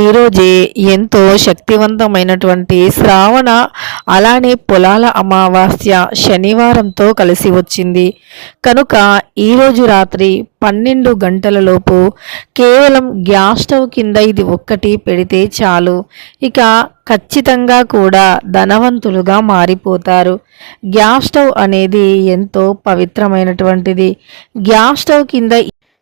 ఈరోజే ఎంతో శక్తివంతమైనటువంటి శ్రావణ అలానే పొలాల అమావాస్య శనివారంతో కలిసి వచ్చింది. కనుక ఈరోజు రాత్రి పన్నెండు గంటలలోపు కేవలం గ్యాస్ స్టవ్ కింద ఇది ఒక్కటి పెడితే చాలు. ఇక ఖచ్చితంగా కూడా ధనవంతులుగా మారిపోతారు. గ్యాస్ స్టవ్ అనేది ఎంతో పవిత్రమైనటువంటిది. గ్యాస్ స్టవ్ కింద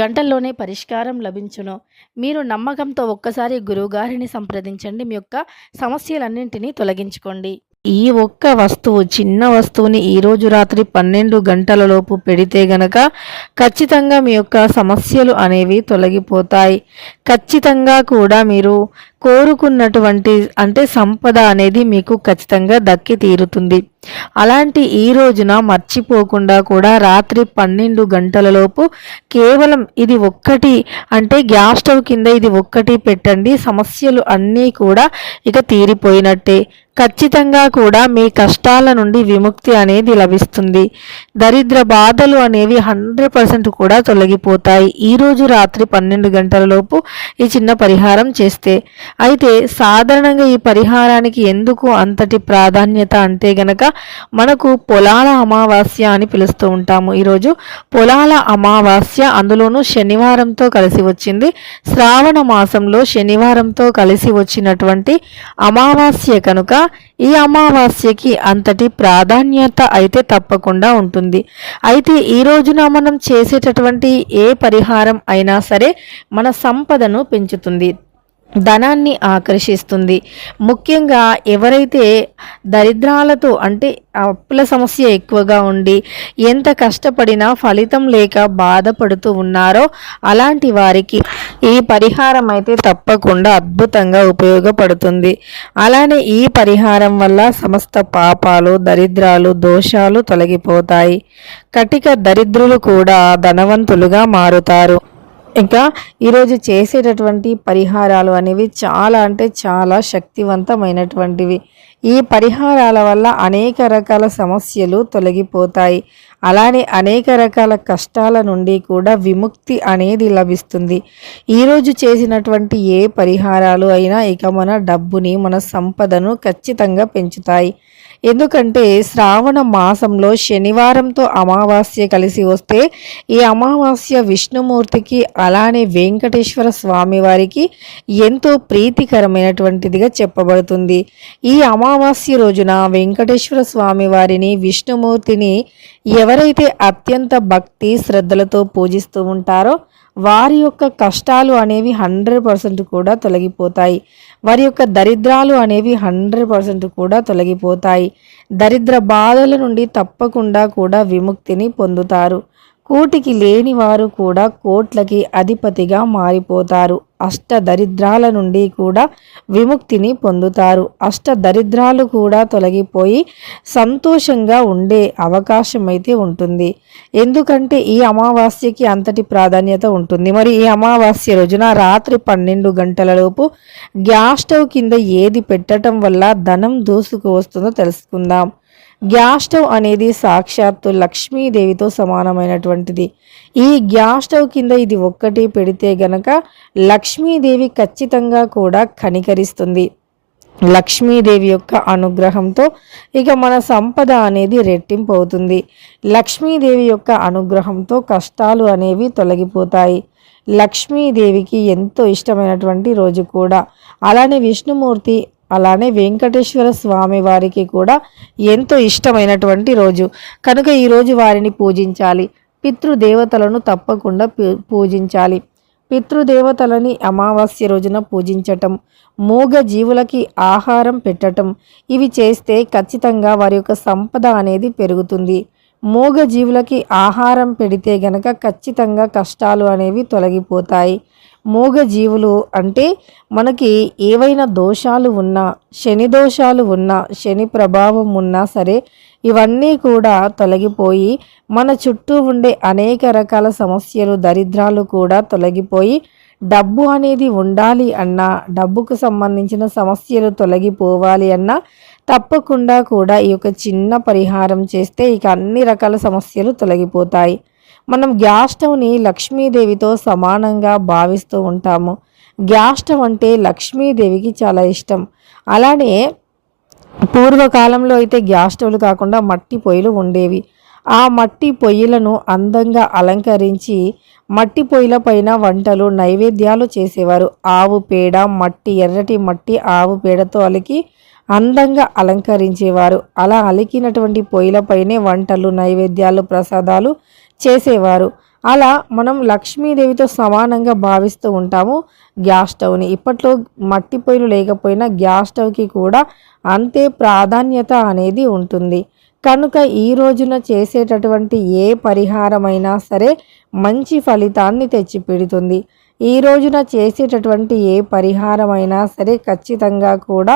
గంటల్లోనే పరిష్కారం లభించును. మీరు నమ్మకంతో ఒక్కసారి గురువుగారిని సంప్రదించండి. మీ యొక్క సమస్యలన్నింటినీ తొలగించుకోండి. ఈ ఒక్క వస్తువు చిన్న వస్తువుని ఈరోజు రాత్రి పన్నెండు గంటలలోపు పెడితే గనక ఖచ్చితంగా మీ యొక్క సమస్యలు అనేవి తొలగిపోతాయి. ఖచ్చితంగా కూడా మీరు కోరుకున్నటువంటి అంటే సంపద అనేది మీకు ఖచ్చితంగా దక్కి తీరుతుంది. అలాంటి ఈ రోజున మర్చిపోకుండా కూడా రాత్రి పన్నెండు గంటలలోపు కేవలం ఇది ఒక్కటి అంటే గ్యాస్ స్టవ్ కింద ఇది ఒక్కటి పెట్టండి. సమస్యలు అన్నీ కూడా ఇక తీరిపోయినట్టే. ఖచ్చితంగా కూడా మీ కష్టాల నుండి విముక్తి అనేది లభిస్తుంది. దరిద్ర బాధలు అనేవి హండ్రెడ్ పర్సెంట్ కూడా తొలగిపోతాయి. ఈ రోజు రాత్రి పన్నెండు గంటలలోపు ఈ చిన్న పరిహారం చేస్తే అయితే సాధారణంగా ఈ పరిహారానికి ఎందుకు అంతటి ప్రాధాన్యత అంటే గనక మనకు పొలాల అమావాస్య అని పిలుస్తూ ఉంటాము. ఈరోజు పొలాల అమావాస్య అందులోనూ శనివారంతో కలిసి వచ్చింది. శ్రావణ మాసంలో శనివారంతో కలిసి వచ్చినటువంటి అమావాస్య కనుక ఈ అమావాస్యకి అంతటి ప్రాధాన్యత అయితే తప్పకుండా ఉంటుంది. అయితే ఈ రోజున మనం చేసేటటువంటి ఏ పరిహారం అయినా సరే మన సంపదను పెంచుతుంది. ధనాన్ని ఆకర్షిస్తుంది. ముఖ్యంగా ఎవరైతే దరిద్రాలతో అంటే అప్పుల సమస్య ఎక్కువగా ఉండి ఎంత కష్టపడినా ఫలితం లేక బాధపడుతూ ఉన్నారో అలాంటి వారికి ఈ పరిహారం అయితే తప్పకుండా అద్భుతంగా ఉపయోగపడుతుంది. అలానే ఈ పరిహారం వల్ల సమస్త పాపాలు దరిద్రాలు దోషాలు తొలగిపోతాయి. కటిక దరిద్రులు కూడా ధనవంతులుగా మారుతారు. ఇంకా ఈరోజు చేసేటటువంటి పరిహారాలు అనేవి చాలా అంటే చాలా శక్తివంతమైనటువంటివి. ఈ పరిహారాల వల్ల అనేక రకాల సమస్యలు తొలగిపోతాయి. అలానే అనేక రకాల కష్టాల నుండి కూడా విముక్తి అనేది లభిస్తుంది. ఈరోజు చేసినటువంటి ఏ పరిహారాలు అయినా ఇక మన డబ్బుని మన సంపదను ఖచ్చితంగా పెంచుతాయి. ఎందుకంటే శ్రావణ మాసంలో శనివారంతో అమావాస్య కలిసి వస్తే ఈ అమావాస్య విష్ణుమూర్తికి అలానే వెంకటేశ్వర స్వామి వారికి ఎంతో ప్రీతికరమైనటువంటిదిగా చెప్పబడుతుంది. ఈ అమావాస్య రోజున వెంకటేశ్వర స్వామి వారిని విష్ణుమూర్తిని ఎవరైతే అత్యంత భక్తి శ్రద్ధలతో పూజిస్తూ ఉంటారో వారి యొక్క కష్టాలు అనేవి హండ్రెడ్ పర్సెంట్ కూడా తొలగిపోతాయి. వారి యొక్క దరిద్రాలు అనేవి హండ్రెడ్ పర్సెంట్ కూడా తొలగిపోతాయి. దరిద్ర బాధల నుండి తప్పకుండా కూడా విముక్తిని పొందుతారు. కోటికి లేని వారు కూడా కోట్లకి అధిపతిగా మారిపోతారు. అష్ట దరిద్రాల నుండి కూడా విముక్తిని పొందుతారు. అష్ట దరిద్రాలు కూడా తొలగిపోయి సంతోషంగా ఉండే అవకాశం అయితే ఉంటుంది. ఎందుకంటే ఈ అమావాస్యకి అంతటి ప్రాధాన్యత ఉంటుంది. మరి ఈ అమావాస్య రోజున రాత్రి పన్నెండు గంటలలోపు గ్యాస్ స్టవ్ కింద ఏది పెట్టడం వల్ల ధనం దూసుకు వస్తుందో తెలుసుకుందాం. గ్యాస్ స్టవ్ అనేది సాక్షాత్తు లక్ష్మీదేవితో సమానమైనటువంటిది. ఈ గ్యాస్ స్టవ్ కింద ఇది ఒక్కటి పెడితే గనక లక్ష్మీదేవి ఖచ్చితంగా కూడా కనికరిస్తుంది. లక్ష్మీదేవి యొక్క అనుగ్రహంతో ఇక మన సంపద అనేది రెట్టింపు అవుతుంది లక్ష్మీదేవి యొక్క అనుగ్రహంతో కష్టాలు అనేవి తొలగిపోతాయి. లక్ష్మీదేవికి ఎంతో ఇష్టమైనటువంటి రోజు కూడా. అలానే విష్ణుమూర్తి అలానే వెంకటేశ్వర స్వామి వారికి కూడా ఎంతో ఇష్టమైనటువంటి రోజు. కనుక ఈరోజు వారిని పూజించాలి. పితృదేవతలను తప్పకుండా పూ- పూజించాలి. పితృదేవతలని అమావాస్య రోజున పూజించటం మూగ జీవులకి ఆహారం పెట్టటం ఇవి చేస్తే ఖచ్చితంగా వారి యొక్క సంపద అనేది పెరుగుతుంది. మూగ జీవులకి ఆహారం పెడితే గనక ఖచ్చితంగా కష్టాలు అనేవి తొలగిపోతాయి. మూగ జీవులు అంటే మనకి ఏవైనా దోషాలు ఉన్నా శని దోషాలు ఉన్నా శని ప్రభావం ఉన్నా సరే ఇవన్నీ కూడా తొలగిపోయి మన చుట్టూ ఉండే అనేక రకాల సమస్యలు దరిద్రాలు కూడా తొలగిపోయి డబ్బు అనేది ఉండాలి అన్నా డబ్బుకు సంబంధించిన సమస్యలు తొలగిపోవాలి అన్నా తప్పకుండా కూడా ఈ యొక్క చిన్న పరిహారం చేస్తే ఇక అన్ని రకాల సమస్యలు తొలగిపోతాయి. మనం గ్యాస్ స్టవ్ని లక్ష్మీదేవితో సమానంగా భావిస్తూ ఉంటాము. గ్యాస్ స్టవ్ అంటే లక్ష్మీదేవికి చాలా ఇష్టం. అలానే పూర్వకాలంలో అయితే గ్యాస్ స్టవ్లు కాకుండా మట్టి పొయ్యిలు ఉండేవి. ఆ మట్టి పొయ్యిలను అందంగా అలంకరించి మట్టి పొయ్యిల పైన వంటలు నైవేద్యాలు చేసేవారు. ఆవు పేడ మట్టి ఎర్రటి మట్టి ఆవు పేడతో అలికి అందంగా అలంకరించేవారు. అలా అలికినటువంటి పొయ్యిలపైనే వంటలు నైవేద్యాలు ప్రసాదాలు చేసేవారు. అలా మనం లక్ష్మీదేవితో సమానంగా భావిస్తూ ఉంటాము. గ్యాస్ స్టవ్ని. ఇప్పట్లో మట్టి పొయ్యిలు లేకపోయినా గ్యాస్ స్టవ్కి కూడా అంతే ప్రాధాన్యత అనేది ఉంటుంది. కనుక ఈ రోజున చేసేటటువంటి ఏ పరిహారమైనా సరే మంచి ఫలితాన్ని తెచ్చిపెడుతుంది. ఈ రోజున చేసేటటువంటి ఏ పరిహారమైనా సరే ఖచ్చితంగా కూడా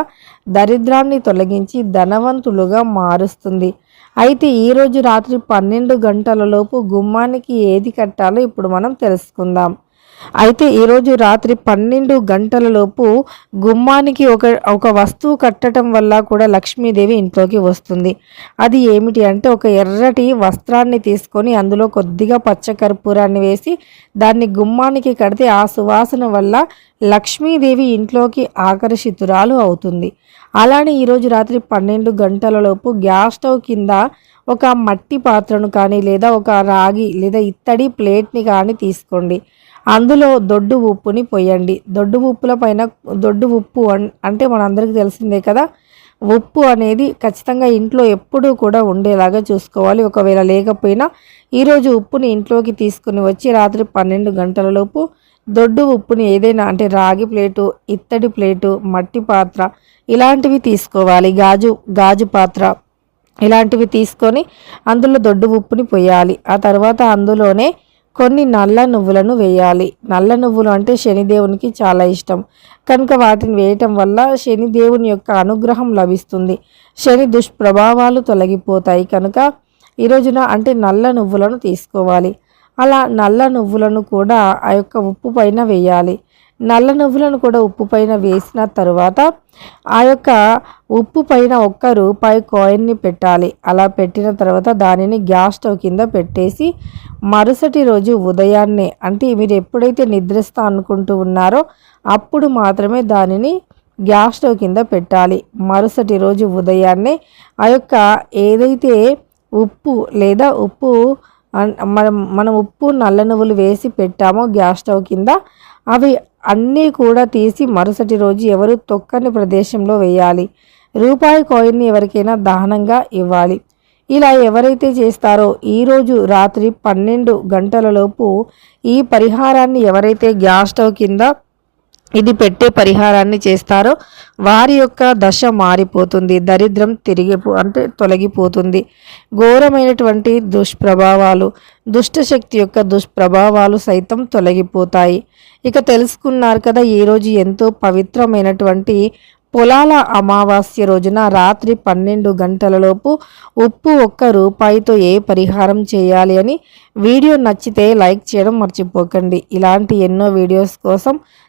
దరిద్రాన్ని తొలగించి ధనవంతులుగా మారుస్తుంది. అయితే ఈరోజు రాత్రి పన్నెండు గంటలలోపు గుమ్మానికి ఏది కట్టాలో ఇప్పుడు మనం తెలుసుకుందాం. అయితే ఈరోజు రాత్రి పన్నెండు గంటలలోపు గుమ్మానికి ఒక ఒక వస్తువు కట్టడం వల్ల కూడా లక్ష్మీదేవి ఇంట్లోకి వస్తుంది. అది ఏమిటి అంటే ఒక ఎర్రటి వస్త్రాన్ని తీసుకొని అందులో కొద్దిగా పచ్చకర్పూరాన్ని వేసి దాన్ని గుమ్మానికి కడితే ఆ సువాసన వల్ల లక్ష్మీదేవి ఇంట్లోకి ఆకర్షితురాలు అవుతుంది. అలానే ఈరోజు రాత్రి పన్నెండు గంటలలోపు గ్యాస్ స్టవ్ కింద ఒక మట్టి పాత్రను కానీ లేదా ఒక రాగి లేదా ఇత్తడి ప్లేట్ని కానీ తీసుకోండి. అందులో దొడ్డు ఉప్పుని పోయండి దొడ్డు ఉప్పుల పైన దొడ్డు ఉప్పు అంటే మనందరికీ తెలిసిందే కదా. ఉప్పు అనేది ఖచ్చితంగా ఇంట్లో ఎప్పుడూ కూడా ఉండేలాగా చూసుకోవాలి. ఒకవేళ లేకపోయినా ఈరోజు ఉప్పుని ఇంట్లోకి తీసుకుని వచ్చి రాత్రి పన్నెండు గంటలలోపు దొడ్డు ఉప్పుని ఏదైనా అంటే రాగి ప్లేటు ఇత్తడి ప్లేటు మట్టి పాత్ర ఇలాంటివి తీసుకోవాలి. గాజు గాజు పాత్ర ఇలాంటివి తీసుకొని అందులో దొడ్డు ఉప్పుని పోయాలి ఆ తర్వాత అందులోనే కొన్ని నల్ల నువ్వులను వేయాలి. నల్ల నువ్వులు అంటే శనిదేవునికి చాలా ఇష్టం. కనుక వాటిని వేయటం వల్ల శనిదేవుని యొక్క అనుగ్రహం లభిస్తుంది. శని దుష్ప్రభావాలు తొలగిపోతాయి కనుక ఈ రోజున అంటే నల్ల నువ్వులను తీసుకోవాలి. అలా నల్ల నువ్వులను కూడా ఆ యొక్క ఉప్పు పైన వేయాలి. నల్ల నువ్వులను కూడా ఉప్పు పైన వేసిన తరువాత ఆ యొక్క ఉప్పు పైన ఒక్క రూపాయి కాయిన్ని పెట్టాలి. అలా పెట్టిన తర్వాత దానిని గ్యాస్ స్టవ్ కింద పెట్టేసి మరుసటి రోజు ఉదయాన్నే అంటే మీరు ఎప్పుడైతే నిద్రిస్తా అనుకుంటూ ఉన్నారో అప్పుడు మాత్రమే దానిని గ్యాస్ స్టవ్ కింద పెట్టాలి. మరుసటి రోజు ఉదయాన్నే ఆ యొక్క ఏదైతే ఉప్పు లేదా ఉప్పు మనం మనం ఉప్పు నల్ల నువ్వులు వేసి పెట్టామో గ్యాస్ స్టవ్ కింద. అవి అన్నీ కూడా తీసి మరుసటి రోజు ఎవరు తొక్కని ప్రదేశంలో వేయాలి. రూపాయి కాయిన్ని ఎవరికైనా దానంగా ఇవ్వాలి. ఇలా ఎవరైతే చేస్తారో ఈరోజు రాత్రి పన్నెండు గంటలలోపు ఈ పరిహారాన్ని ఎవరైతే గ్యాస్ స్టవ్ కింద ఇది పెట్టే పరిహారాన్ని చేస్తారో. వారి యొక్క దశ మారిపోతుంది. దరిద్రం తిరిగి అంటే తొలగిపోతుంది. ఘోరమైనటువంటి దుష్ప్రభావాలు దుష్టశక్తి యొక్క దుష్ప్రభావాలు సైతం తొలగిపోతాయి. ఇక తెలుసుకున్నారు కదా ఈరోజు ఎంతో పవిత్రమైనటువంటి పొలాల అమావాస్య రోజున రాత్రి పన్నెండు గంటలలోపు ఉప్పు ఒక్క రూపాయితో ఏ పరిహారం చేయాలి అని వీడియో నచ్చితే లైక్ చేయడం మర్చిపోకండి. ఇలాంటి ఎన్నో వీడియోస్ కోసం